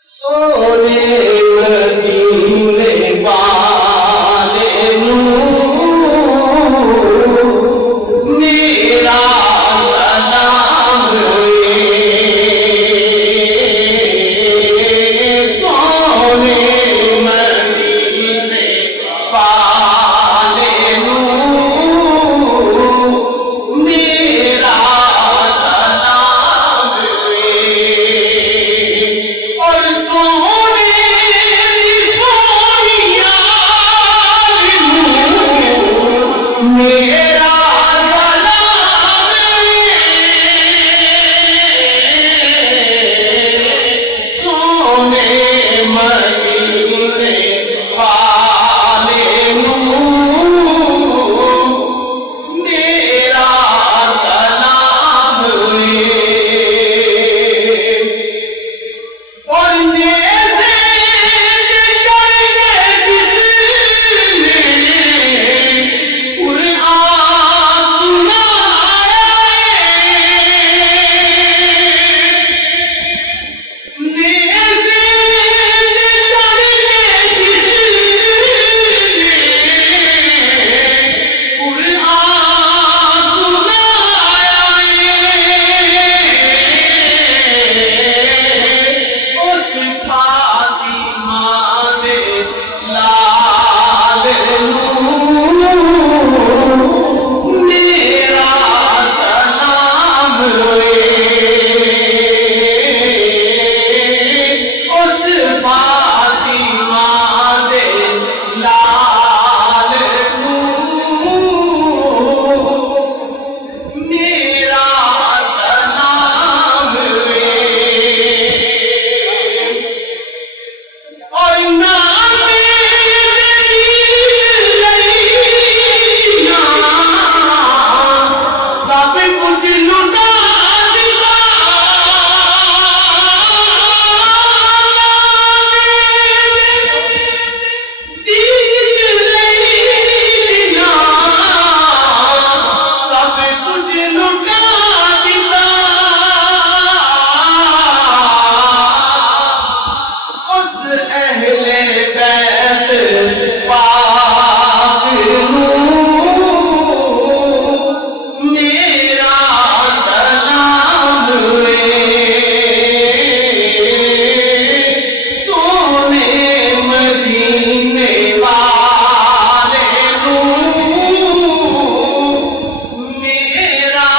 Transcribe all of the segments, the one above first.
सोने मदीने वाले नूर मेरा सलाम सोने मदीने वाले नूर मेरा सलाम और सोने दी सोनिया मेरा सलाम सोने मदीने वाले नूर मेरा सलाम और नेज़े चढ़ के जिसने कुरान सुनाया नेज़े चढ़ के जिसने कुरान सुनाया उस फातिमा ने लाल नूर मेरा सलाम उस फातिमा ने लाल नूर मेरा सलाम और नामे लईया सब कुछ लुटा दिता दीन लईया सब कुछ लुटा दिता उस अहले बैत पाक नूर मेरा सलाम सोने मदीने वाले नूर मेरा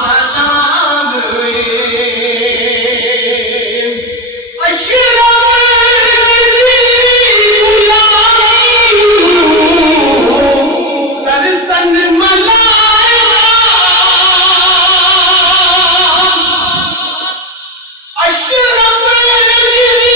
सलाम अशरफ दी गुलामी दर्शन मलाया अशरफ दी